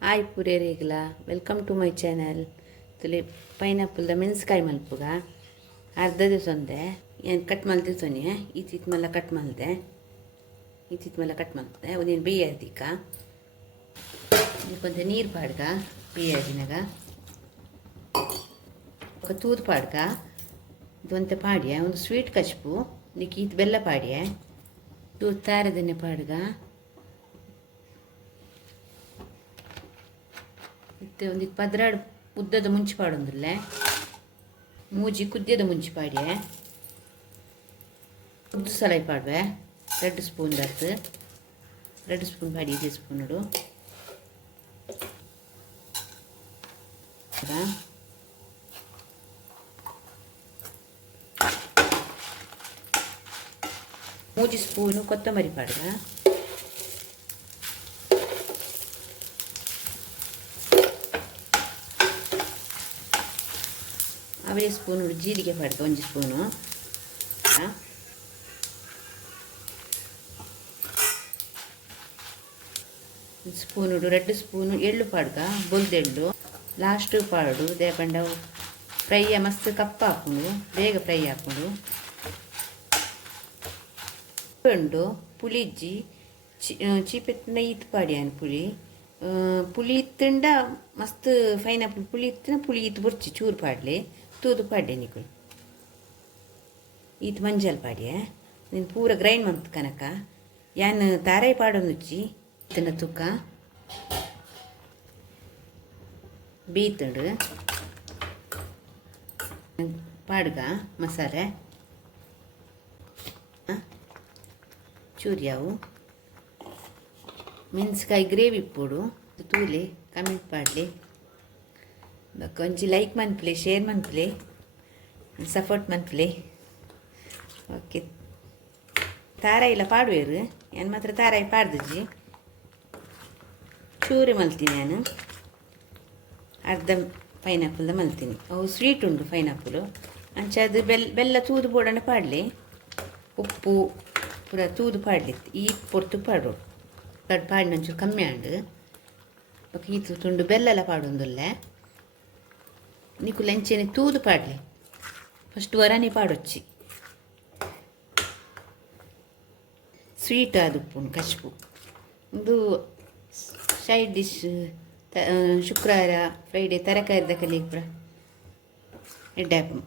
Hi ಪುರೇರಿಗಲ welcome to my channel. ತುಲೆ ಪೈನಾಪಲ್ದ ಮೆಣಸ್ಕಾಯಿ ಮಲ್ಪುಗ ಅರ್ಧ ದಿವಸ ಒಂದೆ ಏನು ಕಟ್ ಮಲ್ತಿ ಸೊನ್ನೆ ಈತಿತ್ ಮಲ್ಲ ಕಟ್ ಮಲ್ದೆ ಒಂದೇನು ಬೇಯದಿಕ್ಕ ಕೊಂಚ ನೀರು ಪಾಡ್ಗ ಬೇಯದಿನಾಗ ఒక ತೂದು ಪಾಡ್ಗ ಇದೊಂತೆ ಪಾಡ್ಯ ಒಂದು ಸ್ವೀಟ್ ಕಚ್ಪು ನಿಕ್ಕೆ ಈತ್ ಬೆಲ್ಲ ಪಾಡ್ಯ ತೂದು ತಾರದನ್ನೇ ಪಾಡ್ಗ ಮತ್ತೆ ಒಂದು ಪದ್ರಾಡು ಉದ್ದದ ಮುಂಚಿ ಪಾಡೊಂದಿಲ್ಲ ಮೂಜಿ ಕುದ್ಯದ ಮುಂಚಿ ಪಾಡ್ಯ ಉದ್ದು ಸಲೈ ಪಾಡ್ವೆ 2 ಸ್ಪೂನ್ ದತ್ತು 2 ಸ್ಪೂನ್ ಪಾಡಿ 2 ಸ್ಪೂನ್ ಇಡು ಮೂಜಿ ಸ್ಪೂನು ಕೊತ್ತಂಬರಿ ಪಾಡ್ಗ ಅವೇ ಸ್ಪೂನು ಜೀರಿಗೆ ಪಾಡ್ಗ 1 ಸ್ಪೂನು ಸ್ಪೂನು 2 ಸ್ಪೂನು ಎಳ್ಳು ಪಾಡ್ಗ ಬೊಲ್ದೆಳ್ಳು ಲಾಸ್ಟ್ ಪಾಡು ದೇಪಂಡ ಫ್ರೈ ಮಸ್ತ್ ಕಪ್ಪ ಹಾಕೊಂಡು ಬೇಗ ಫ್ರೈ ಹಾಕೊಂಡು ಉಂಡು ಪುಳಿ ಇಜ್ಜಿ ಚೀಪೆತ್ತಿನ ಈತ್ ಪಾಡ್ಯಾನ ಪುಳಿ ಇತ್ತಂಡ ಮಸ್ತ್ ಪೈನಾಪಲ್ ಪುಳಿ ಇತ್ತಿನ ಪುಳಿ ಈತ್ ಬುರ್ಚಿ ಚೂರು ಪಾಡ್ಲೆ ತೂದು ಪಾಡ್ಯ ನಿಕುಲು ಈತ್ ಮಂಜಲ್ ಪಾಡ್ಯ ನೀನು ಪೂರ ಗ್ರೈಂಡ್ ಮಂತ್ ಕನಕ ಯಾನ್ ತಾರಾಯಿ ಪಾಡೊಂದುಚ್ಚಿ ಇತ್ತಿನ ತುಕ್ಕ ಬೀತಂಡು ಪಾಡ್ಗ ಮಸಾಲೆ ಚೂರ್ಯಾವು ಮೆಣಸ್ಕಾಯಿ ಗ್ರೇವಿ ಪೋಡು ತೂಲೆ ಕಮೆಂಟ್ ಪಾಡ್ಲಿ ಕೊಂಚ ಲೈಕ್ ಮನ್ಪ್ಲೆ ಶೇರ್ ಮನ್ಪ್ಲೆ ಸಪೋರ್ಟ್ ಮನ್ಪ್ಲೆ ಓಕೆ ತಾರಾಯಿ ಇಲ್ಲ ಪಾಡುವೇರು ಏನು ಮಾತ್ರ ತಾರಾಯಿ ಪಾಡ್ದಜ್ಜಿ ಚೂರಿ ಮಲ್ತೀನಿ ನಾನು ಅರ್ಧ ಪೈನಾಪಲ್ದ ಮಲ್ತೀನಿ ಅವು ಸ್ವೀಟ್ ಉಂಟು ಪೈನಾಪಲು ಅಂಚದು ಬೆಲ್ಲ ತೂದು ಬೋಡನೆ ಪಾಡಲಿ ಉಪ್ಪು ಪೂರ ತೂದು ಪಾಡ್ಲಿ ಈ ಪೊರ್ತು ಪಾಡು ಕಡ್ ಪಾಡಿನ ಒಂಚೂರು ಕಮ್ಮಿ ಆಂಡು ಈತು ತುಂಡು ಬೆಲ್ಲ ಪಾಡೊಂದುಲ್ಲೆ ನಿಕು ಲಂಚೆನೆ ತೂದು ಪಾಡ್ಲಿ ಫಸ್ಟ್ ವರಾನಿ ಪಾಡೊಚ್ಚಿ ಸ್ವೀಟ್ ಆದುಪ್ಪುನು ಕಚ್ಪು ಒಂದು ಸೈಡ್ ಡಿಶ್ ಶುಕ್ರವಾರ ಫ್ರೈಡೇ ತರಕಾರಿದ ಕಲಿಗೆ ಎಡ್ಡಾಪು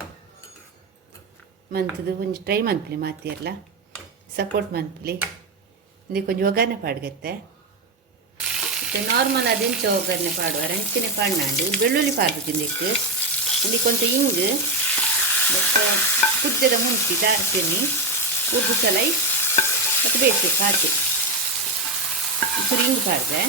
ಮಂತದು ಒಂಚು ಟ್ರೈ ಮನ್ಪ್ಲಿ ಮಾತಿಯಲ್ಲ ಸಪೋರ್ಟ್ ಮನ್ಪ್ಲಿ ಇಂದು ಕೊಂಚ ಒಗ್ಗರಣೆ ಪಾಡ್ಗತ್ತೆ ಮತ್ತು ನಾರ್ಮಲ್ ಅದೆಂಚ ಒಗ್ಗರಣೆ ಪಾಡುವ ರಂಚಿನ ಪಾಡ್ನಾಂಡು ಬೆಳ್ಳುಳ್ಳಿ ಪಾಡ್ದು ತಿಂದಿಕ್ಕೆ ಇಲ್ಲಿ ಕೊಂಚ ಹಿಂಗು ಮತ್ತು ಕುದ್ದದ ಮುಂಚಿ ದಾರ್ತೀನಿ ಉದ್ದು ಸಲೈ ಮತ್ತು ಬೇಯಿಸಿ ಕಾಚಿ ಚೂರು ಹಿಂಗೆ ಪಾಡ್ದೆ